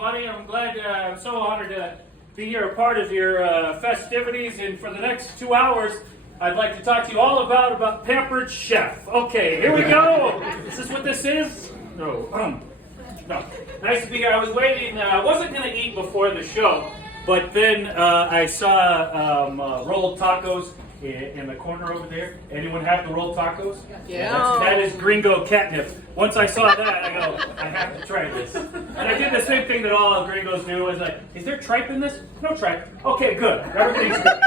everybody. I'm glad, I'm so honored to be here, a part of your festivities. And for the next 2 hours, I'd like to talk to you all about Pampered Chef. Okay, here we go. Is this what this is? No. No. Nice to be here. I was waiting. I wasn't going to eat before the show, but then I saw rolled tacos in the corner over there. Anyone have the rolled tacos? Yeah. That is gringo catnip. Once I saw that, I go, I have to try this. And I did the same thing that all gringos do. I was like, is there tripe in this? No tripe. Okay, good. Everything's good.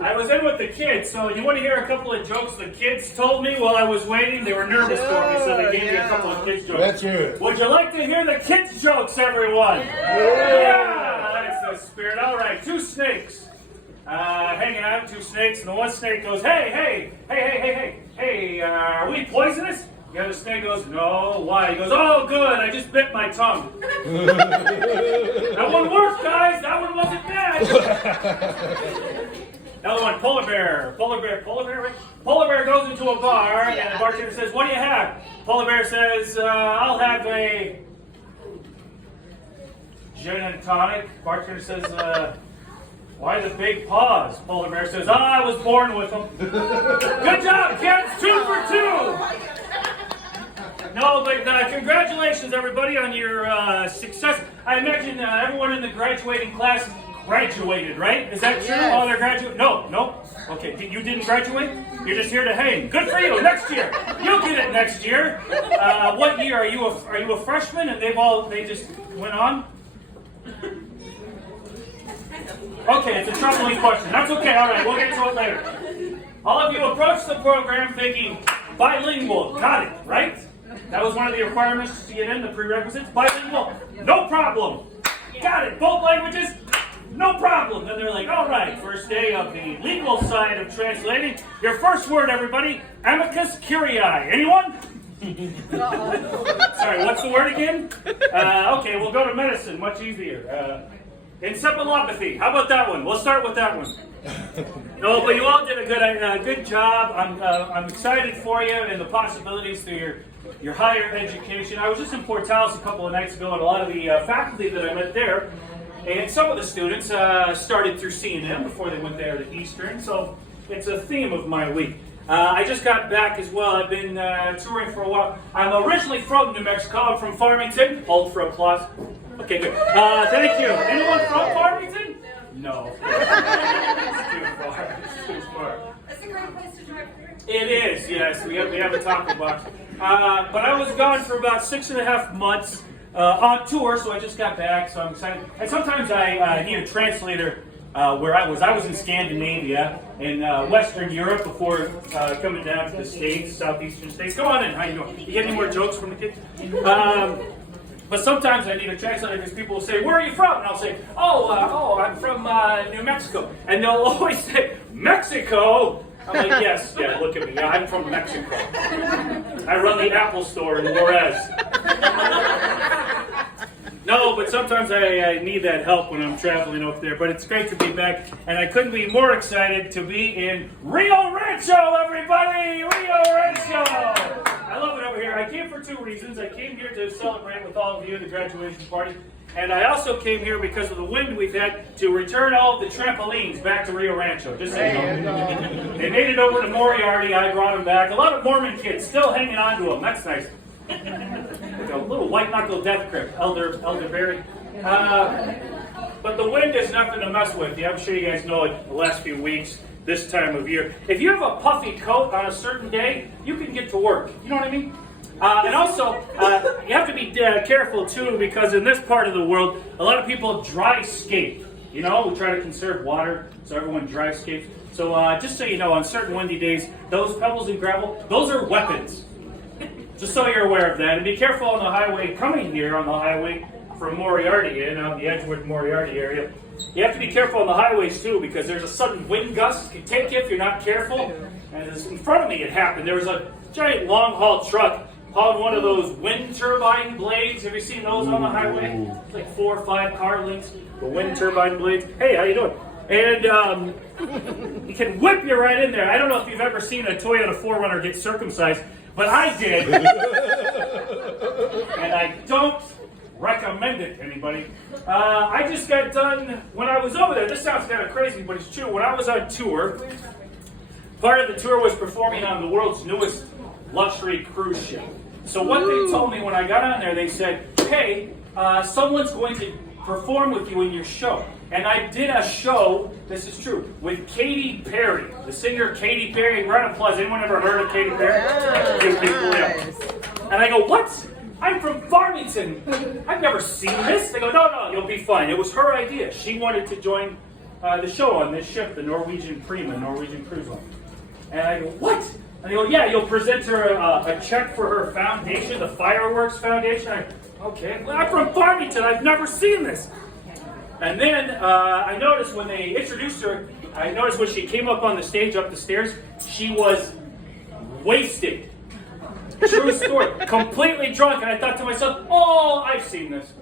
I was in with the kids, so you want to hear a couple of jokes the kids told me while I was waiting? They were nervous for me, so they gave me a couple of kids' jokes. That's it. Would you like to hear the kids' jokes, everyone? Yeah, that's the spirit. All right, two snakes hanging out, two snakes, and the one snake goes, hey, are we poisonous? The other snake goes, no, why? He goes, oh, good, I just bit my tongue. That one worked, guys. That one wasn't bad. Another one, polar bear, right? Polar bear goes into a bar, and the bartender says, what do you have? Polar bear says, I'll have a gin and tonic. Bartender says, why the big paws? Polar bear says, I was born with them. Good job, kids, 2 for 2. No, but congratulations, everybody, on your success. I imagine everyone in the graduating class graduated, right? Is that true? Yes. All they're graduating? No. Okay, you didn't graduate? You're just here to hang. Good for you. Next year, you'll get it next year. What year are you? Are you a freshman? And they just went on. Okay, it's a troubling question. That's okay. All right, we'll get to it later. All of you approached the program thinking bilingual. Got it, right? That was one of the requirements to get in, the prerequisites. Bilingual, no problem. Got it, both languages, no problem. Then they're like, all right, first day of the legal side of translating. Your first word, everybody, amicus curiae. Anyone? Sorry, what's the word again? Okay, we'll go to medicine, much easier. Encephalopathy, how about that one? We'll start with that one. No, but you all did a good job. I'm excited for you and the possibilities through your higher education. I was just in Port Tallis a couple of nights ago, and a lot of the faculty that I met there, and some of the students started through C&M before they went there to Eastern, so it's a theme of my week. I just got back as well. I've been touring for a while. I'm originally from New Mexico. I'm from Farmington. Hold for applause. Okay, good. Thank you. Anyone from Farmington? No. It's too far. It's too far. That's a great place to drive through. It is, yes. We have a taco box. But I was gone for about 6.5 months on tour, so I just got back, so I'm excited. And sometimes I need a translator where I was. I was in Scandinavia, in Western Europe before coming down to the States, Southeastern States. Come on in. How you doing? You get any more jokes from the kids? But sometimes I need a translator because people will say, where are you from? And I'll say, I'm from New Mexico. And they'll always say, Mexico? I'm like, yes, yeah, look at me. Yeah, I'm from Mexico. I run the Apple store in Juarez. No, but sometimes I need that help when I'm traveling up there. But it's great to be back, and I couldn't be more excited to be in Rio Rancho, everybody! Rio Rancho! I love it over here. I came for 2 reasons. I came here to celebrate with all of you the graduation party, and I also came here because of the wind we've had to return all of the trampolines back to Rio Rancho. Just so you know. They made it over to Moriarty. I brought them back. A lot of Mormon kids still hanging on to them. That's nice. Like a little white-knuckle death grip, elderberry. But the wind is nothing to mess with. I'm sure you guys know it the last few weeks, this time of year. If you have a puffy coat on a certain day, you can get to work. You know what I mean? And also, you have to be careful, too, because in this part of the world, a lot of people dry skate. You know, we try to conserve water, so everyone dry skates. So just so you know, on certain windy days, those pebbles and gravel, those are weapons. Just so you're aware of that. And be careful on the highway, coming here on the highway from Moriarty in, on the Edgewood Moriarty area. You have to be careful on the highways, too, because there's a sudden wind gust. It can take you if you're not careful. And in front of me, it happened. There was a giant long-haul truck hauling one of those wind turbine blades. Have you seen those on the highway? It's like 4 or 5 car lengths, the wind turbine blades. Hey, how you doing? And he can whip you right in there. I don't know if you've ever seen a Toyota 4Runner get circumcised, but I did. And I don't recommend it to anybody. I just got done, when I was over there, this sounds kind of crazy, but it's true. When I was on tour, part of the tour was performing on the world's newest luxury cruise ship. So what they told me when I got on there, they said, hey, someone's going to perform with you in your show. And I did a show, this is true, with Katy Perry, the singer Katy Perry. Round of applause. Anyone ever heard of Katy Perry? And I go, what? I'm from Farmington. I've never seen this. They go, no, you'll be fine. It was her idea. She wanted to join the show on this ship, the Norwegian Prima, Norwegian Cruise Line. And I go, what? And they go, yeah, you'll present her a check for her foundation, the Fireworks Foundation. I go, okay, well, I'm from Farmington. I've never seen this. And then I noticed when they introduced her, I noticed when she came up on the stage, up the stairs, she was wasted. True story. Completely drunk. And I thought to myself, oh, I've seen this.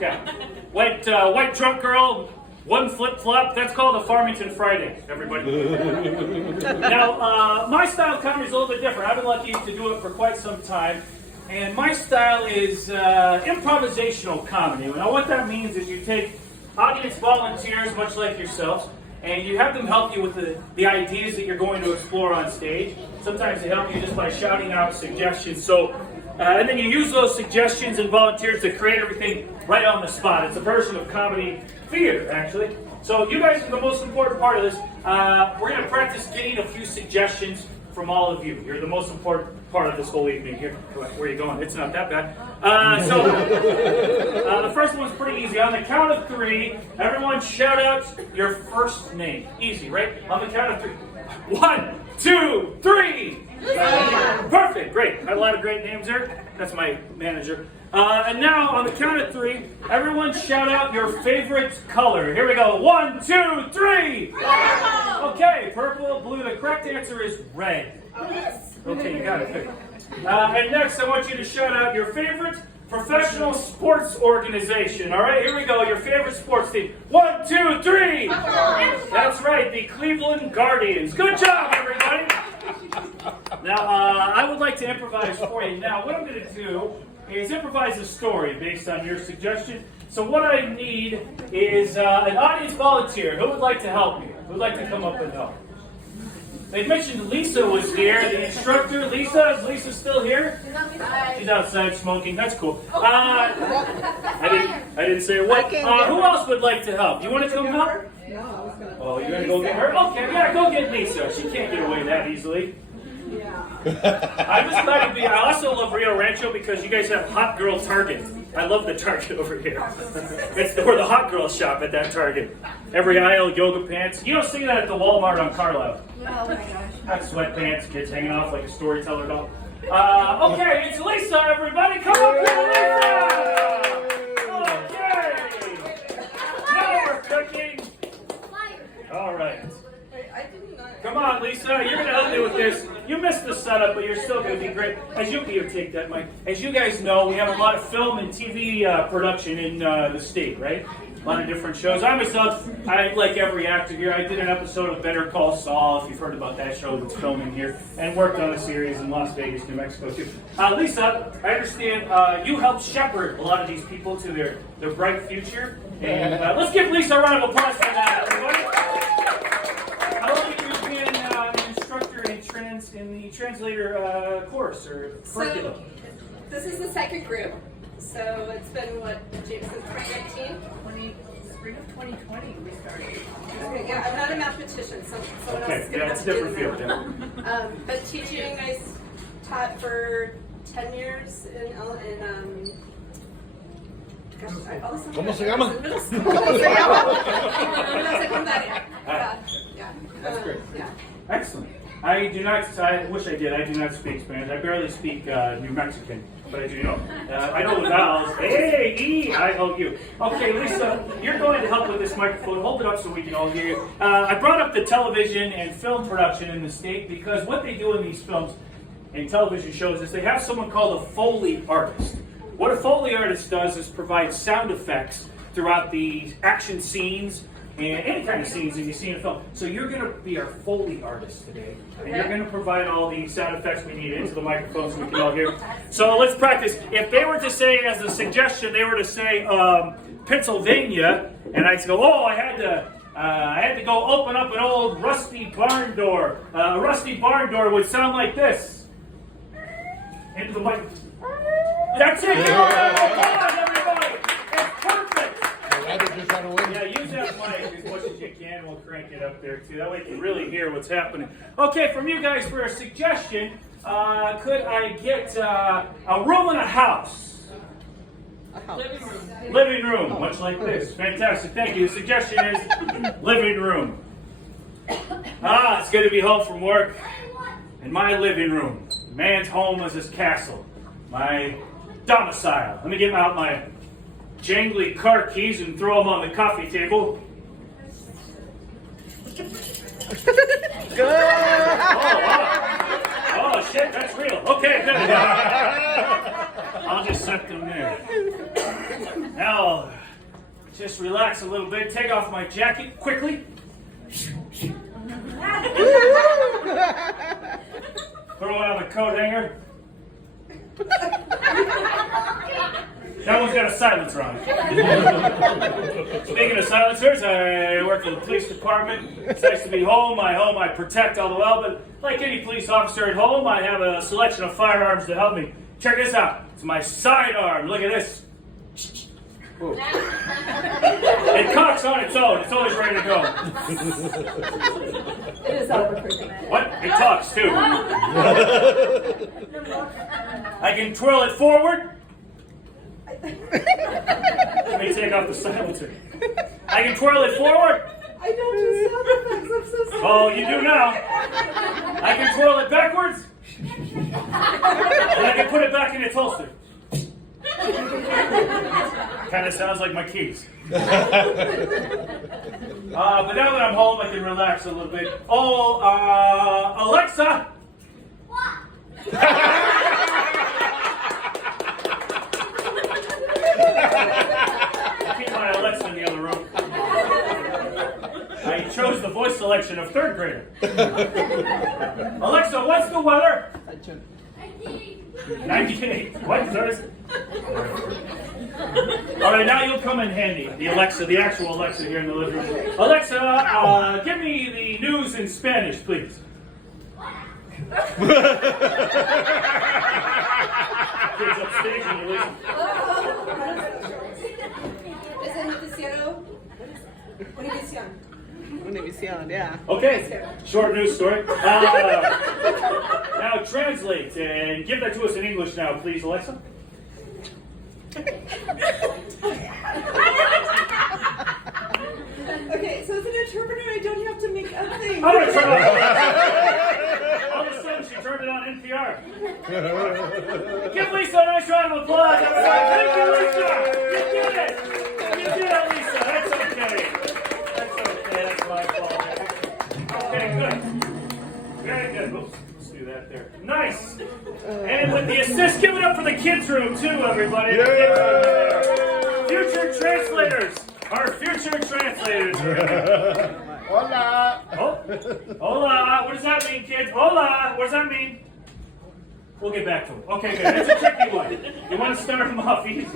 Yeah. White drunk girl, one flip-flop. That's called a Farmington Friday, everybody. Now, my style of comedy is a little bit different. I've been lucky to do it for quite some time. And my style is improvisational comedy. Now what that means is you take audience volunteers, much like yourselves, and you have them help you with the ideas that you're going to explore on stage. Sometimes they help you just by shouting out suggestions. So, and then you use those suggestions and volunteers to create everything right on the spot. It's a version of comedy theater, actually. So you guys are the most important part of this. We're going to practice getting a few suggestions from all of you. You're the most important part of this whole evening. Here, where are you going? It's not that bad. The first one's pretty easy. On the count of three, everyone shout out your first name. Easy, right? On the count of three. 1, 2, 3. Perfect, great. Had a lot of great names there. That's my manager. And now, on the count of three, everyone shout out your favorite color. Here we go. 1, 2, 3. Purple. Okay, purple, blue. The correct answer is red. Okay, you got it. Good. And next, I want you to shout out your favorite professional sports organization. All right, here we go. Your favorite sports team. 1, 2, 3. That's right, the Cleveland Guardians. Good job, everybody. Now, I would like to improvise for you. Now, what I'm going to do is improvise a story based on your suggestion. So what I need is an audience volunteer. Who would like to help me? Who would like to come up and help? They mentioned Lisa was here, the instructor. Lisa, is Lisa still here? She's outside smoking. That's cool. I didn't say what. Who else would like to help? You want to come help? No, I was going to. Oh, you're going to go get her? Okay, yeah, go get Lisa. She can't get away that easily. Yeah. I'm just glad to be here. I also love Rio Rancho because you guys have Hot Girl Target. I love the Target over here. We're the hot girl shop at that Target. Every aisle, yoga pants. You don't see that at the Walmart on Carlisle. Oh my gosh. Got sweatpants, kids hanging off like a storyteller doll. Okay, it's Lisa, everybody. Come on, Lisa! Okay. Now we're cooking. All right. Come on, Lisa. You're going to help me with this. You missed the setup, but you're still going to be great. As you take that mic. As you guys know, we have a lot of film and TV production in the state, right? A lot of different shows. I myself, like every actor here, I did an episode of Better Call Saul, if you've heard about that show that's filming here, and worked on a series in Las Vegas, New Mexico, too. Lisa, I understand you helped shepherd a lot of these people to their bright future. And let's give Lisa a round of applause for that, everybody. How long have you been an instructor in the translator course or curriculum? So, this is the second group. So it's been, what, James, since 2019? Spring of 2020 we started. Okay, yeah, I'm not a mathematician, so someone else is Okay, going to yeah, have it's to do different this. field. Yeah. But teaching, I taught for 10 years in ¿Cómo se llama? Middle school. Yeah. That's great. Yeah. Excellent. I do not, I wish I did, I do not speak Spanish. I barely speak New Mexican, but I do know. I know the vowels. A, E, I, O, U. Okay, Lisa, you're going to help with this microphone. Hold it up so we can all hear you. I brought up the television and film production in the state because what they do in these films and television shows is they have someone called a Foley artist. What a Foley artist does is provide sound effects throughout the action scenes and any kind of scenes that you see in a film. So you're going to be our Foley artist today, and you're going to provide all the sound effects we need into the microphone so we can all hear. So let's practice. If they were to say, as a suggestion, they were to say Pennsylvania, and I'd go, oh, I had to go open up an old rusty barn door. A rusty barn door would sound like this. Into the mic. That's it. Give a round of applause, everybody. It's perfect. Yeah, use that mic as much as you can. We'll crank it up there too. That way you can really hear what's happening. Okay, from you guys for a suggestion, could I get a room in a house? Living room, much like this. Fantastic, thank you. The suggestion is living room. It's good to be home from work. In my living room. Man's home is his castle. My domicile. Let me get out my jangly car keys and throw them on the coffee table. Oh, wow. Oh, shit, that's real. Okay, good. I'll just set them there. Now, just relax a little bit. Take off my jacket quickly. Put one on the coat hanger. That one's got a silencer on it. Speaking of silencers, I work in the police department. It's nice to be home. I protect all the while, but like any police officer at home, I have a selection of firearms to help me. Check this out. It's my sidearm. Look at this. It cocks on its own. It's always ready to go. It is Albuquerque. What? It talks too. I can twirl it forward. Let me take off the silencer. I can twirl it forward. I don't do sound effects. I'm so sorry. Oh, you do now. I can twirl it backwards. And I can put it back in its holster. Kind of sounds like my keys. But now that I'm home, I can relax a little bit. Oh, Alexa! Keep my Alexa in the other room. I chose the voice selection of third grader. Alexa, what's the weather? 98. What? All right, now you'll come in handy. The Alexa, the actual Alexa here in the living room. Alexa, give me the news in Spanish, please. Kids upstage and you listen. ¿Es el noticiero? Univision. Univision, yeah. Okay, short news story. Now translate and give that to us in English now, please, Alexa. Okay, so as an interpreter, I don't have to make up things. I'm gonna turn it on. All of a sudden, she turned it on NPR. Give Lisa a nice round of applause, everybody. Thank you, Lisa. You did it. You did it, Lisa. That's okay. That's okay. That's my fault. Okay, good. Very good. Oops, let's do that there. Nice. And with the assist, give it up for the kids' room too, everybody. Future translators. Our future translators. Hola. Oh, hola. What does that mean, kids? Hola. What does that mean? We'll get back to it. Okay, good. It's a tricky one. You want to start them off easy.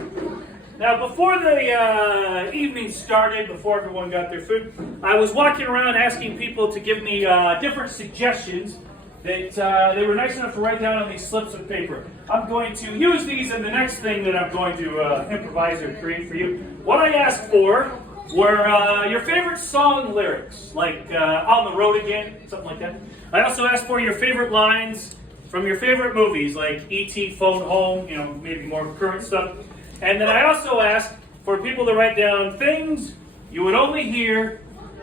Now, before the evening started, before everyone got their food, I was walking around asking people to give me different suggestions that they were nice enough to write down on these slips of paper. I'm going to use these in the next thing that I'm going to improvise or create for you. What I asked for were your favorite song lyrics, like On the Road Again, something like that. I also asked for your favorite lines from your favorite movies, like E.T., Phone Home, you know, maybe more current stuff. And then I also asked for people to write down things you would only hear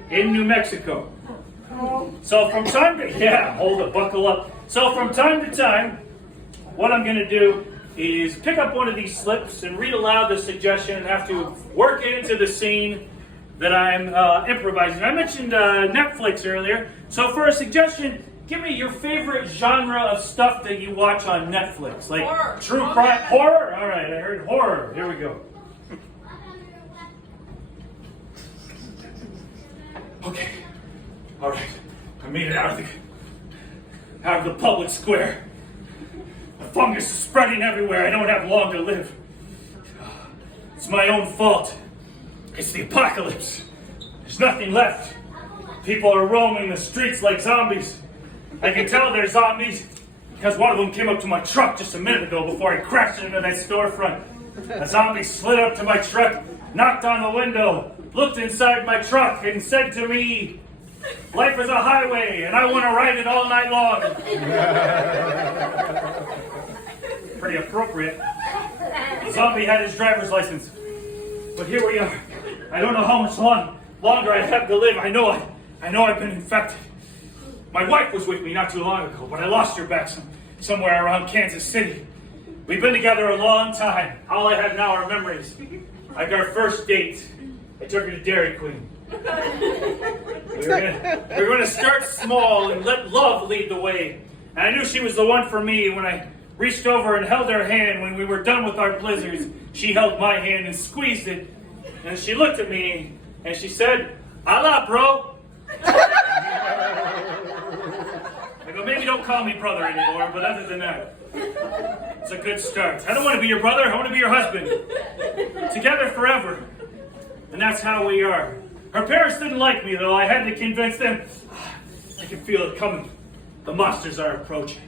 in New Mexico. So from time to, hold it, buckle up. So from time to time, what I'm going to do is pick up one of these slips and read aloud the suggestion and have to work it into the scene that I'm improvising. I mentioned Netflix earlier. So for a suggestion, give me your favorite genre of stuff that you watch on Netflix. Like Horror. True crime. Horror? All right, I heard horror. Here we go. I made it out of the public square. The fungus is spreading everywhere. I don't have long to live. It's my own fault. It's the apocalypse. There's nothing left. People are roaming the streets like zombies. I can tell they're zombies because one of them came up to my truck just a minute ago before I crashed into that storefront. A zombie slid up to my truck, knocked on the window, looked inside my truck, and said to me, "Life is a highway, and I want to ride it all night long." Pretty appropriate. The zombie had his driver's license. But here we are. I don't know how much longer I have to live. I know I've been infected. My wife was with me not too long ago, but I lost her back somewhere around Kansas City. We've been together a long time. All I have now are memories. Like our first date. I took her to Dairy Queen. We're going to start small and let love lead the way. And I knew she was the one for me when I reached over and held her hand when we were done with our blizzards. She held my hand and squeezed it. And she looked at me and she said, "Allah, bro." I go, maybe don't call me brother anymore, but other than that, it's a good start. I don't want to be your brother, I want to be your husband. Together forever. And that's how we are. Her parents didn't like me, though. I had to convince them. I can feel it coming. The monsters are approaching.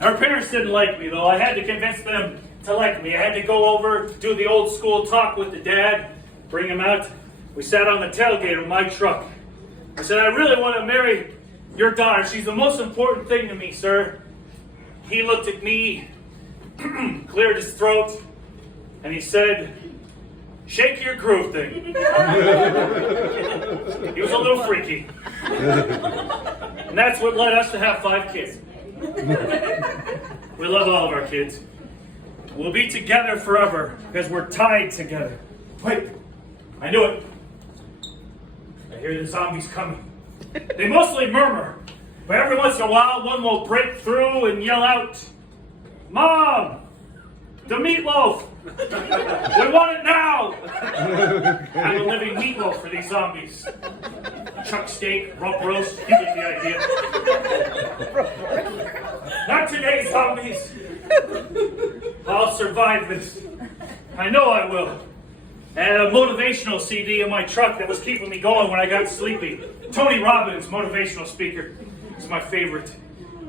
Her parents didn't like me, though. I had to convince them to like me. I had to go over, do the old school talk with the dad, bring him out. We sat on the tailgate of my truck. I said, "I really want to marry your daughter. She's the most important thing to me, sir." He looked at me, cleared his throat, and he said, "Shake your groove thing." He was a little freaky. And that's what led us to have 5 kids. We love all of our kids. We'll be together forever because we're tied together. Wait, I knew it. I hear the zombies coming. They mostly murmur, but every once in a while one will break through and yell out, "Mom, the meatloaf! We want it now!" I'm a living meatloaf for these zombies. Chuck steak, rump roast, you get the idea. Not today, zombies. I'll survive this. I know I will. I had a motivational CD in my truck that was keeping me going when I got sleepy. Tony Robbins, motivational speaker. He's my favorite.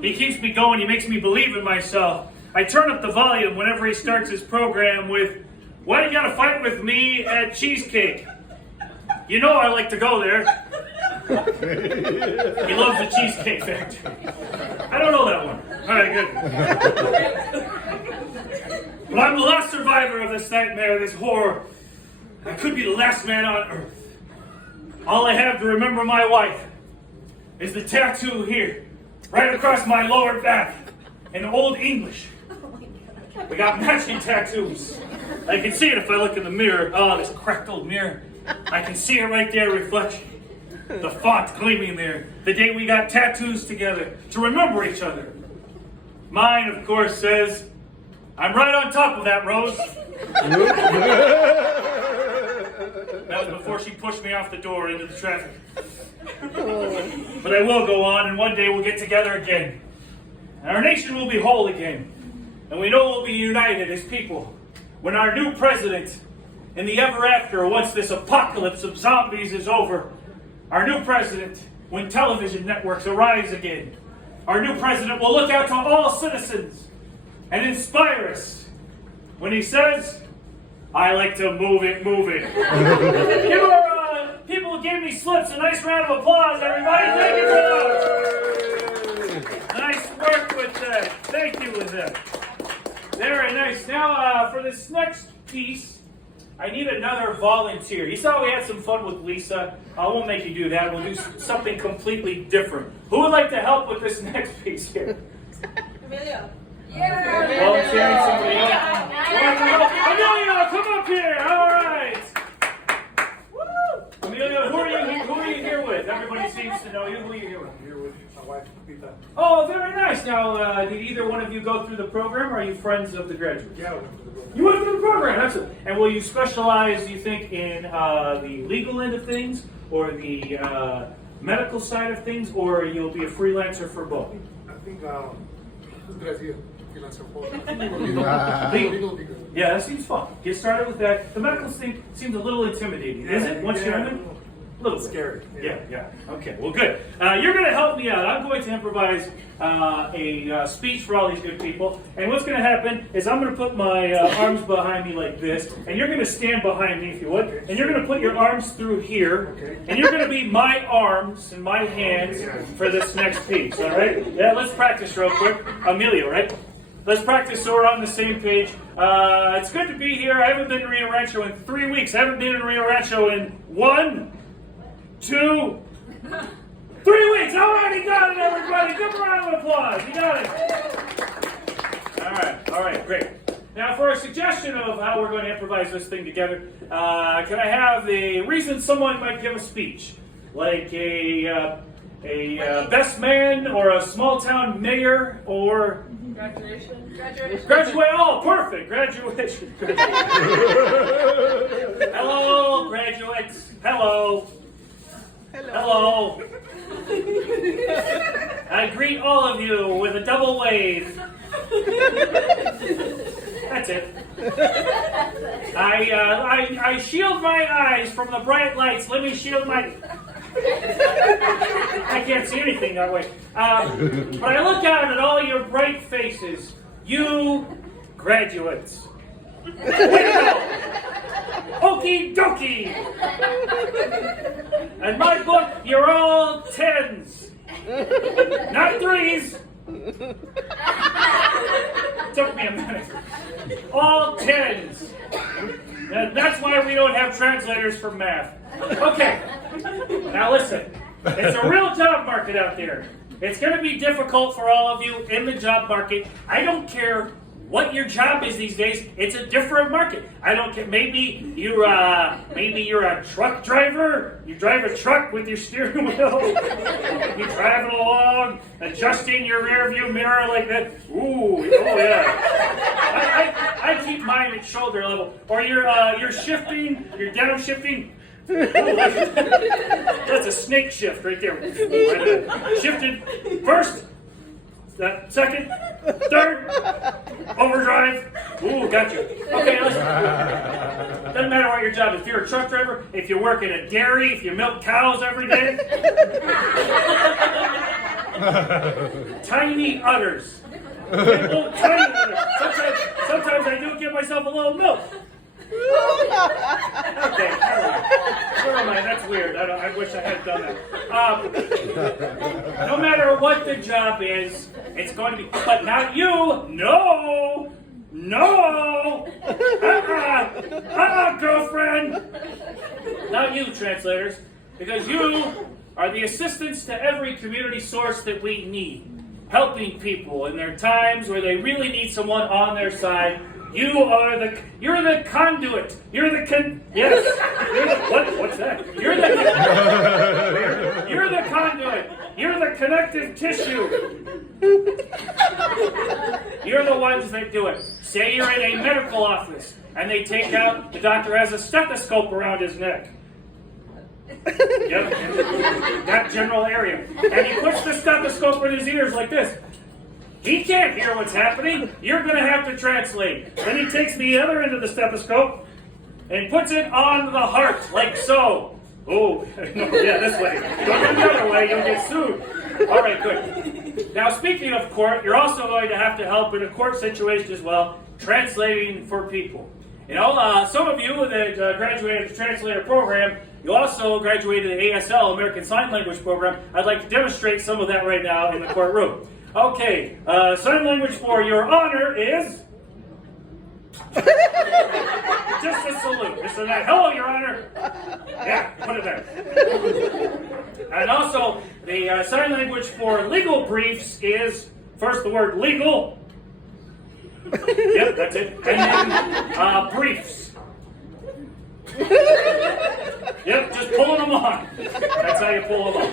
He keeps me going. He makes me believe in myself. I turn up the volume whenever he starts his program with, "Why do you gotta fight with me at Cheesecake?" You know I like to go there. He loves the Cheesecake Factory. I don't know that one. All right, good. But I'm the last survivor of this nightmare, this horror. I could be the last man on earth. All I have to remember my wife is the tattoo here, right across my lower back, in Old English. We got matching tattoos. I can see it if I look in the mirror. Oh, this cracked old mirror. I can see it right there, reflection. The font gleaming there. The day we got tattoos together to remember each other. Mine, of course, says, "I'm right on top of that, Rose." That was before she pushed me off the door into the traffic. But I will go on, and one day we'll get together again. And our nation will be whole again. And we know we'll be united as people when our new president, in the ever after, once this apocalypse of zombies is over, our new president, when television networks arise again, our new president will look out to all citizens and inspire us when he says, "I like to move it, move it." Give our people who gave me slips a nice round of applause, everybody. Thank you for that. Nice work with that. Thank you with that. Very nice. Now, for this next piece, I need another volunteer. You saw we had some fun with Lisa. I won't make you do that. We'll do something completely different. Who would like to help with this next piece here? Emilio. Volunteering somebody else. Emilio, come up here. All right. Woo! Emilio, who are you here with? Everybody seems to know you. Who are you here with? I'm here with my wife, Pita. Oh, very nice. Now, did either one of you go through the program, or are you friends of the graduates? Yeah, we went to the program. You went through the program. Excellent. And will you specialize, do you think, in the legal end of things, or the medical side of things, or you'll be a freelancer for both? I think it's a good idea. Freelancer for Legal. Yeah, that seems fun. Get started with that. The medical thing seems a little intimidating, is it? Once you're in it? A little bit. Scary. Yeah. Okay, well, good. You're going to help me out. I'm going to improvise a speech for all these good people. And what's going to happen is I'm going to put my arms behind me like this, and you're going to stand behind me, if you would. And you're going to put your arms through here, and you're going to be my arms and my hands for this next piece, all right? Yeah, let's practice real quick. Amelia, right? Let's practice so we're on the same page. It's good to be here. I haven't been to Rio Rancho in 3 weeks. I haven't been in Rio Rancho in 1, 2, 3 weeks. Alright, you got it, everybody. Give a round of applause. You got it. All right, great. Now, for a suggestion of how we're going to improvise this thing together, can I have the reason someone might give a speech? Like a best man, or a small town mayor, or... Graduation. Oh, perfect. Graduation. Hello, graduates. Hello. I greet all of you with a double wave. That's it. I shield my eyes from the bright lights. Let me shield my... I can't see anything that way. But I look out at all your bright faces. You graduates. Way to go. Okie dokie. In my book, you're all 10s. Not 3s. Took me a minute. All 10s. And that's why we don't have translators for math. Okay. Now listen. It's a real job market out there. It's going to be difficult for all of you in the job market. I don't care what your job is these days. It's a different market. I don't care. Maybe you're a truck driver. You drive a truck with your steering wheel. You're driving along, adjusting your rear view mirror like that. Ooh, oh yeah. I keep mine at shoulder level. Or you're shifting. You're downshifting. Oh, that's a snake shift right there. Shifted first, second, third, overdrive. Ooh, got you. Okay, listen. Doesn't matter what your job is. If you're a truck driver, if you work in a dairy, if you milk cows every day. Tiny udders. Oh, tiny udders. Sometimes I do give myself a little milk. Okay, never mind. That's weird. I wish I had done that. No matter what the job is, it's going to be. But not you. No. Girlfriend. Not you, translators, because you are the assistants to every community source that we need, helping people in their times where they really need someone on their side. You're the conduit. Yes. What's that? You're the conduit. You're the connective tissue. You're the ones that do it. Say you're in a medical office and they take out, the doctor has a stethoscope around his neck. Yep. That general area. And he puts the stethoscope in his ears like this. He can't hear what's happening. You're going to have to translate. Then he takes the other end of the stethoscope and puts it on the heart, like so. Oh, no, yeah, this way. Don't go the other way, you'll get sued. All right, good. Now, speaking of court, you're also going to have to help in a court situation as well, translating for people. You know, some of you that graduated the translator program, you also graduated the ASL, American Sign Language program. I'd like to demonstrate some of that right now in the courtroom. Okay, sign language for your honor is just a salute. Just a nice, hello, your honor. Yeah, put it there. And also, the sign language for legal briefs is first the word legal. Yep, that's it. And then briefs. Yep, just pulling them on. That's how you pull them on.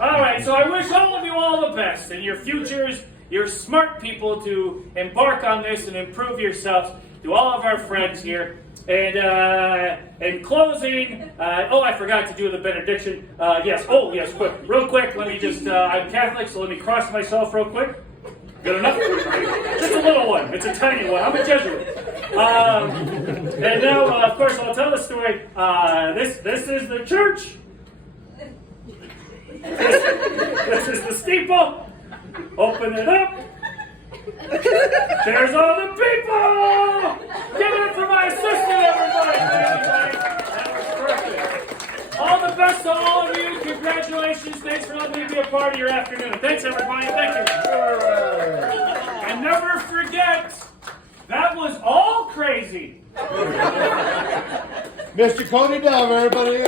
All right, so I wish all of you all the best in your futures. You're smart people to embark on this and improve yourselves. To all of our friends here, And in closing, I forgot to do the benediction. Yes, quick, real quick. Let me just, I'm Catholic, so let me cross myself real quick. Good enough? Just a little one. It's a tiny one. I'm a Jesuit. And now, of course, I'll tell the story. This is the church. This is the steeple. Open it up. There's all the people. Give it up for my assistant, everybody. That was perfect. All the best to all of you. Congratulations. Thanks for letting me be a part of your afternoon. Thanks, everybody. Thank you. And never forget, that was all crazy. Mr. Cody Dove, everybody.